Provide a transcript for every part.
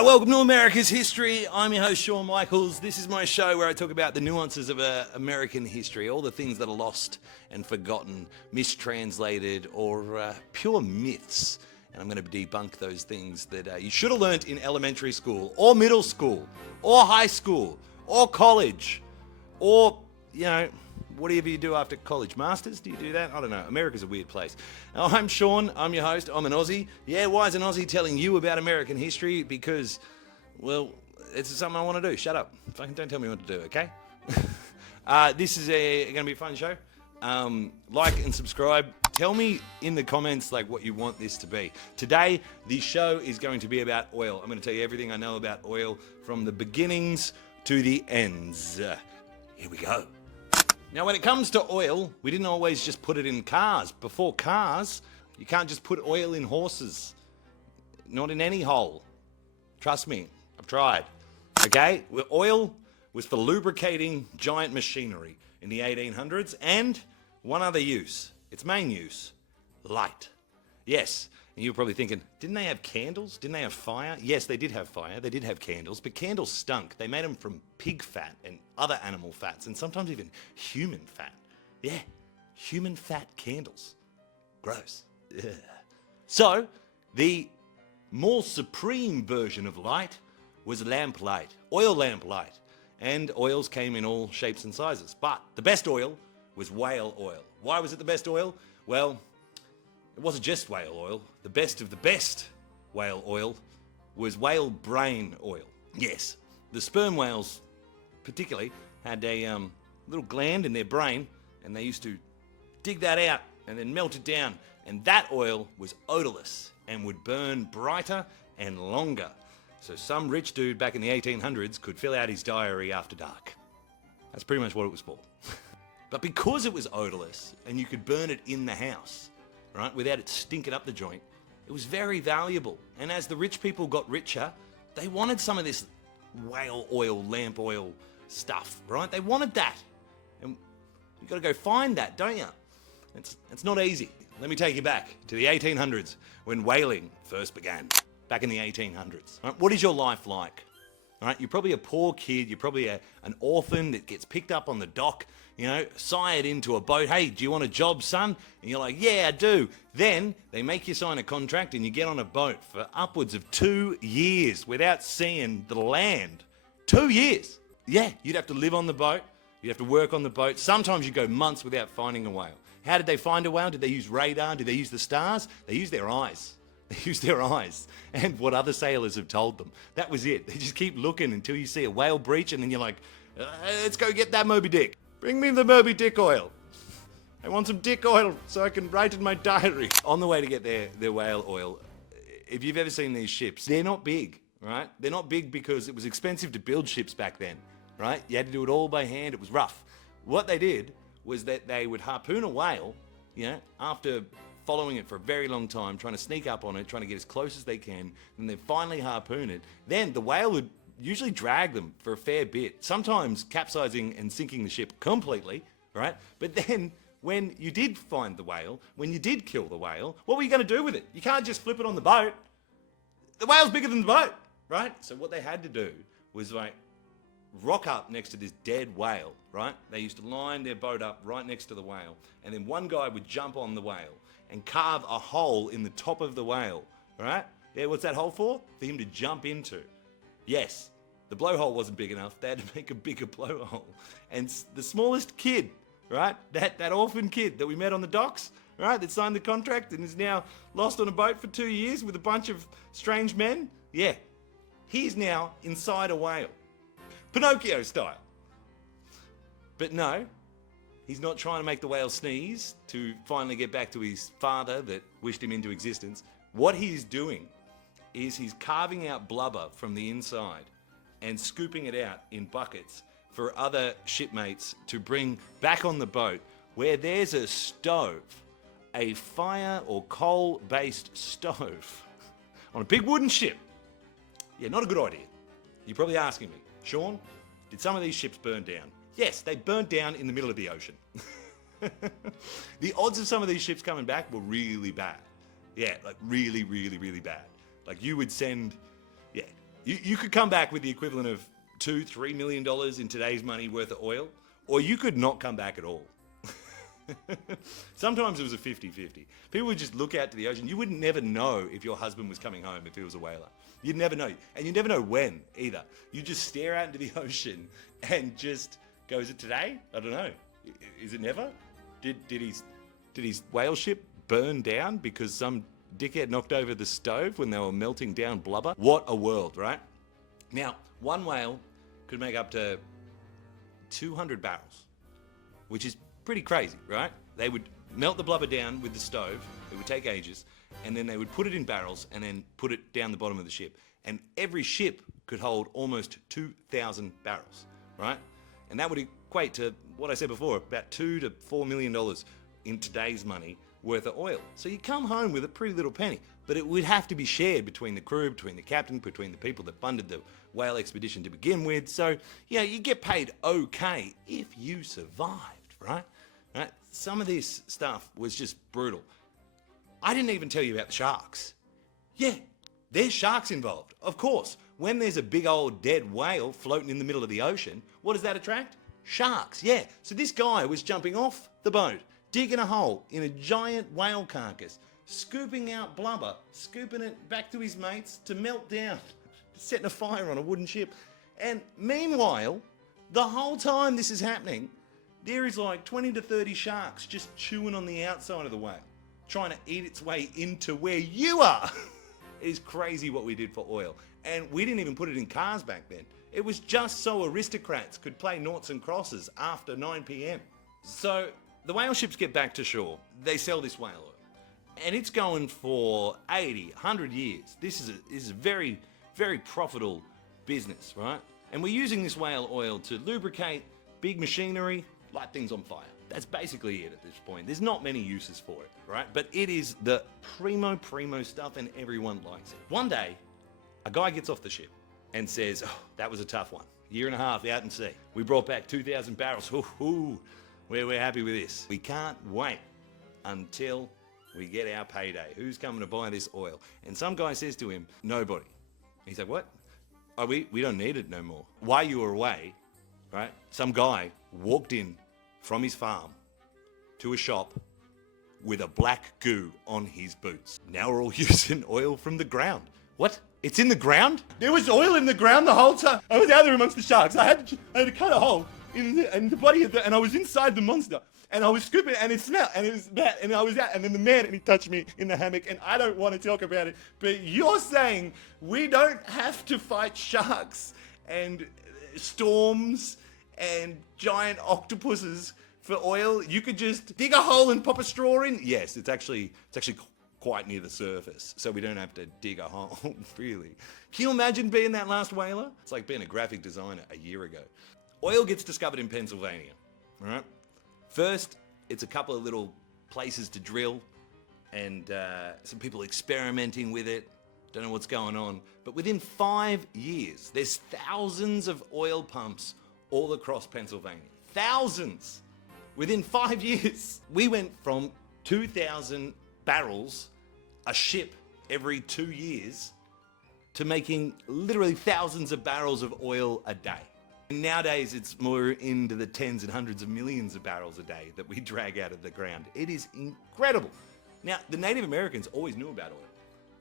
Welcome to America's History. I'm your host, Shawn Michaels. This is my show where I talk about the nuances of American history, all the things that are lost and forgotten, mistranslated, or pure myths. And I'm going to debunk those things that you should have learnt in elementary school, or middle school, or high school, or college, or, whatever you do after college. Masters, do you do that? I don't know. America's a weird place. I'm Shawn. I'm your host. I'm an Aussie. Yeah, why is an Aussie telling you about American history? Because, well, it's something I want to do. Shut up. Fucking don't tell me what to do, okay? This is going to be a fun show. Like and subscribe. Tell me in the comments what you want this to be. Today, the show is going to be about oil. I'm going to tell you everything I know about oil from the beginnings to the ends. Here we go. Now, when it comes to oil, we didn't always just put it in cars. Before cars, you can't just put oil in horses. Not in any hole. Trust me, I've tried. Okay? Oil was for lubricating giant machinery in the 1800s, and one other use. Its main use, light. Yes, and you're probably thinking, didn't they have candles? Didn't they have fire? Yes, they did have fire. They did have candles, but candles stunk. They made them from pig fat and other animal fats, and sometimes even human fat. Yeah, human fat candles. Gross. Ugh. So, the more supreme version of light was lamp light, oil lamp light. And oils came in all shapes and sizes. But the best oil was whale oil. Why was it the best oil? Well, it wasn't just whale oil. The best of the best whale oil was whale brain oil. Yes, the sperm whales particularly had a little gland in their brain, and they used to dig that out and then melt it down. And that oil was odorless and would burn brighter and longer. So some rich dude back in the 1800s could fill out his diary after dark. That's pretty much what it was for. But because it was odorless and you could burn it in the house, right, without it stinking up the joint, it was very valuable. And as the rich people got richer, they wanted some of this whale oil, lamp oil stuff, right? They wanted that. And you've got to go find that, don't you? It's not easy. Let me take you back to the 1800s when whaling first began. Back in the 1800s. Right? What is your life like? All right? You're probably a poor kid. You're probably an orphan that gets picked up on the dock, sired into a boat. Hey, do you want a job, son? And you're like, yeah, I do. Then they make you sign a contract and you get on a boat for upwards of 2 years without seeing the land. 2 years. Yeah, you'd have to live on the boat. You'd have to work on the boat. Sometimes you go months without finding a whale. How did they find a whale? Did they use radar? Did they use the stars? They used their eyes. They use their eyes and what other sailors have told them. That was it. They just keep looking until you see a whale breach, and then you're like, let's go get that Moby Dick. Bring me the Moby Dick oil. I want some dick oil so I can write in my diary. On the way to get their whale oil, if you've ever seen these ships, they're not big, right? They're not big because it was expensive to build ships back then, right? You had to do it all by hand. It was rough. What they did was that they would harpoon a whale, after following it for a very long time, trying to sneak up on it, trying to get as close as they can, and then finally harpoon it. Then the whale would usually drag them for a fair bit, sometimes capsizing and sinking the ship completely, right? But then when you did find the whale, when you did kill the whale, what were you going to do with it? You can't just flip it on the boat. The whale's bigger than the boat, right? So what they had to do was rock up next to this dead whale, right? They used to line their boat up right next to the whale, and then one guy would jump on the whale and carve a hole in the top of the whale, right? Yeah, what's that hole for? For him to jump into. Yes, the blowhole wasn't big enough. They had to make a bigger blowhole. And the smallest kid, right? That orphan kid that we met on the docks, right? That signed the contract and is now lost on a boat for 2 years with a bunch of strange men. Yeah, he's now inside a whale. Pinocchio style. But no, he's not trying to make the whale sneeze to finally get back to his father that wished him into existence. What he's doing is he's carving out blubber from the inside and scooping it out in buckets for other shipmates to bring back on the boat where there's a stove, a fire or coal-based stove on a big wooden ship. Yeah, not a good idea. You're probably asking me, Shawn, did some of these ships burn down? Yes, they burnt down in the middle of the ocean. The odds of some of these ships coming back were really bad. Yeah, really, really, really bad. Like you would send You could come back with the equivalent of $2-3 million in today's money worth of oil, or you could not come back at all. Sometimes it was a 50-50. People would just look out to the ocean. You would never know if your husband was coming home if he was a whaler. You'd never know. And you'd never know when either. You just stare out into the ocean and just go, is it today? I don't know. Is it never? Did his whale ship burn down because some dickhead knocked over the stove when they were melting down blubber? What a world, right? Now, one whale could make up to 200 barrels, which is pretty crazy, right? They would melt the blubber down with the stove. It would take ages, and then they would put it in barrels and then put it down the bottom of the ship. And every ship could hold almost 2,000 barrels, right? And that would equate to what I said before, about $2 to $4 million in today's money worth of oil. So you come home with a pretty little penny, but it would have to be shared between the crew, between the captain, between the people that funded the whale expedition to begin with. So, you know, you get paid okay if you survived, right? Right? Some of this stuff was just brutal. I didn't even tell you about the sharks. Yeah, there's sharks involved, of course. When there's a big old dead whale floating in the middle of the ocean, what does that attract? Sharks, yeah. So this guy was jumping off the boat, digging a hole in a giant whale carcass, scooping out blubber, scooping it back to his mates to melt down, setting a fire on a wooden ship. And meanwhile, the whole time this is happening, there is like 20 to 30 sharks just chewing on the outside of the whale, trying to eat its way into where you are. It is crazy what we did for oil. And we didn't even put it in cars back then. It was just so aristocrats could play noughts and crosses after 9 p.m. So the whale ships get back to shore. They sell this whale oil. And it's going for 80, 100 years. This is a very, very profitable business, right? And we're using this whale oil to lubricate big machinery, light things on fire. That's basically it at this point. There's not many uses for it, right? But it is the primo stuff and everyone likes it. One day, a guy gets off the ship and says, oh, that was a tough one. Year and a half out in sea. We brought back 2,000 barrels. We're happy with this. We can't wait until we get our payday. Who's coming to buy this oil? And some guy says to him, nobody. He's like, what? Oh, we don't need it no more. While you were away, right, some guy walked in from his farm to a shop with a black goo on his boots. Now we're all using oil from the ground. What? It's in the ground? There was oil in the ground the whole time. I was out there amongst the sharks. I had to cut a hole in the body of and I was inside the monster. And I was scooping it, and it smelled, and it was bad, and I was out, and then the man, and he touched me in the hammock, and I don't want to talk about it, but you're saying we don't have to fight sharks and storms and giant octopuses for oil? You could just dig a hole and pop a straw in? Yes, it's actually quite near the surface, so we don't have to dig a hole, really. Can you imagine being that last whaler? It's like being a graphic designer a year ago. Oil gets discovered in Pennsylvania, all right? First, it's a couple of little places to drill and some people experimenting with it. Don't know what's going on. But within 5 years, there's thousands of oil pumps all across Pennsylvania. Thousands! Within 5 years, we went from 2,000 barrels a ship every 2 years to making literally thousands of barrels of oil a day. Nowadays, it's more into the tens and hundreds of millions of barrels a day that we drag out of the ground. It is incredible. Now, the Native Americans always knew about oil,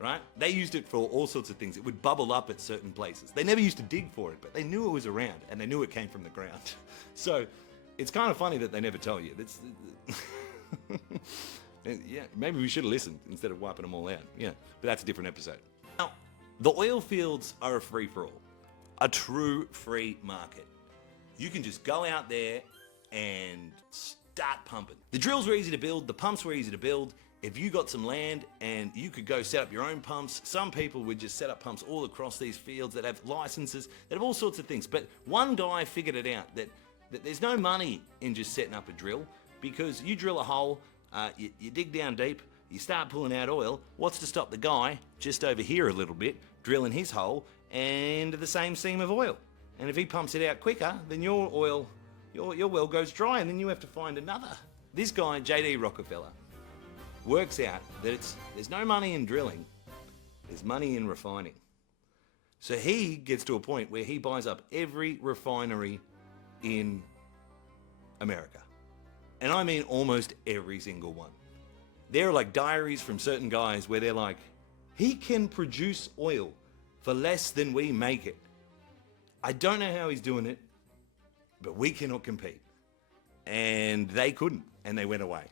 right? They used it for all sorts of things. It would bubble up at certain places. They never used to dig for it, but they knew it was around, and they knew it came from the ground. So, it's kind of funny that they never tell you. That's yeah, maybe we should have listened instead of wiping them all out. Yeah, but that's a different episode. Now, the oil fields are a free-for-all. A true free market. You can just go out there and start pumping. The drills were easy to build, the pumps were easy to build. If you got some land and you could go set up your own pumps, some people would just set up pumps all across these fields that have licenses, that have all sorts of things. But one guy figured it out, that there's no money in just setting up a drill, because you drill a hole, you dig down deep, you start pulling out oil. What's to stop the guy just over here a little bit, drilling his hole, and the same seam of oil? And if he pumps it out quicker, then your well goes dry, and then you have to find another. This guy, J.D. Rockefeller, works out that there's no money in drilling, there's money in refining. So he gets to a point where he buys up every refinery in America. And I mean almost every single one. There are like diaries from certain guys where they're like, he can produce oil for less than we make it. I don't know how he's doing it, but we cannot compete. And they couldn't, and they went away.